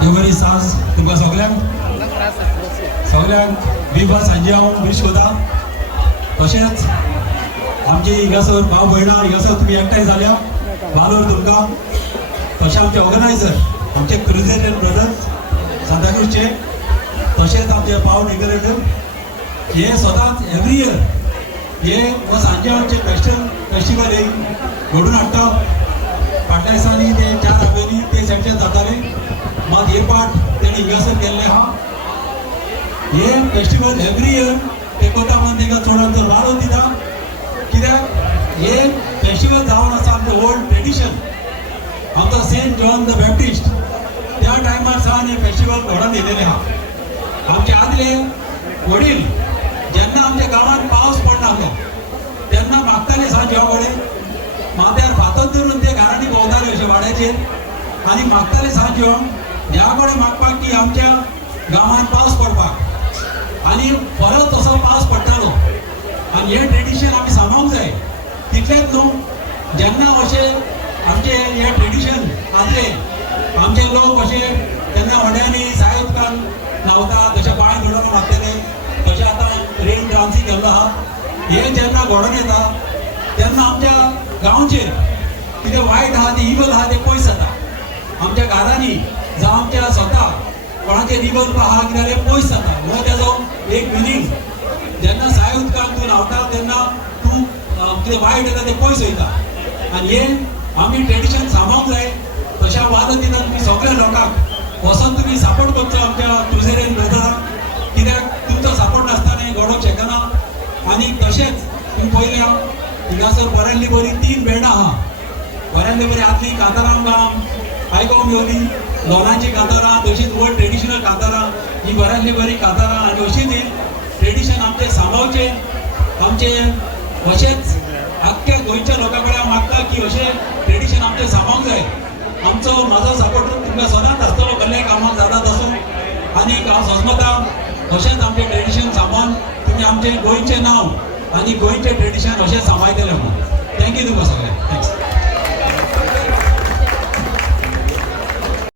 देवरी साज तुमकां सगळ्यांक विभा सांजे हांव विश कोता। तशेंच आमची हिंगासर भाव भयणां हिंगासर तुमी एकठांय जाल्या वालोर तुमकां। तशें आमचे ऑर्गनायझर आमचे क्रुझर एंड ब्रदर्स सांताक्रूजचे, तशेंच आमचे पाव डेकोरेटर हे सदांच एवरी इयर हे सांजे आमचे फेस्टिवल घडून हाडटा। फाटल्या दिसांनी ते 4 हांवेंनी ते सेंक्शन जाताले, मात हे पाट तेणी हिंगासर केल्ले आहा। हे फेस्टिवल एवरी इयर ते कोता म्हणून ताका चडांत चड वालो दिता, कित्याक हे फेस्टिवल जावन आसा आमचें ओल्ड ट्रेडिशन। आमचो सेंट जॉन द बॅप्टिस्ट त्या टायमार सावन हे फेस्टिवल घडोवन येयलेले आहा। आमचे आदले वडील जेन्ना आमच्या गांवांत पावस पडनासलो तेन्ना मागताले सांजे ह्या कडेन माथ्यार फातर धरून ते घरांनी भोंवताले अशे वाड्याचेर आनी मागताले सांजे ह्या कडेन मागपाक की आमच्या गांवांत पावस पडपाक आनी परत तसो पावस पडटालो। आनी हे ट्रेडिशन आमी सांबाळूंक जाय। तितलेंच न्हू, जेन्ना अशें आमचे हे ट्रेडिशन आसले आमचे लोक अशे तेन्ना व्हड्यांनी साय उदकान न्हांवता, तशें पांय धुवून मागताले, तशें आतां रेन डान्सी केल्लो आहा। हे जेन्ना घडोवन येता तेन्ना आमच्या गांवचेर कितें वायट आहा तें इवल आहा तें पयस जाता। आमच्या घरांनी जावं आमच्या स्वता कोणाचेर इवल आहा कितें जाल्यार पयस जाता। हो तेजो एक मिनींग। जेन्ना साय उदकान तूं न्हांवता तेन्ना तूं कितें वायट येता तें पयस वयता। आनी हे आमी ट्रेडिशन सांबाळूंक जाय। तशा वाद दिता तुमी सगळ्या लोकांक वचोन तुमी सपोर्ट करचो आमच्या क्रुझर एंड ब्रदराक, कित्याक तुमचो सपोर्ट नासतना हें घडोवंक शकना। आनी तशेंच तुमी पयल्या हिंगासर बऱ्यांतली बरी 3 बँडां आहा। बऱ्यांतली बरी आदली कांतारां गाम आयको मेवली लोनांची कांतारां, तशींच ओल्ड ट्रेडिशनल कांतारां, ही बऱ्यांतली बरी कांतारां। आनी अशीच ही ट्रेडिशन आमचे सांबाळचे। आमचे अशेंच आख्ख्या गोंयच्या लोकां कडेन हांव मागता की अशें ट्रेडिशन आमचें सांबाळूंक जाय। म्हाजो सपोर्ट तुमकां सदांच आसतलो कसल्याय कामाक जाता तसो। आनी हांव सोजमतां अशेंच आमचें ट्रेडिशन सांबाळून तुमी आमचें गोंयचें नांव आनी गोंयचें ट्रेडिशन अशें सांबाळटले म्हणून। थँक्यू तुमकां सगळ्यांक। थँक्स।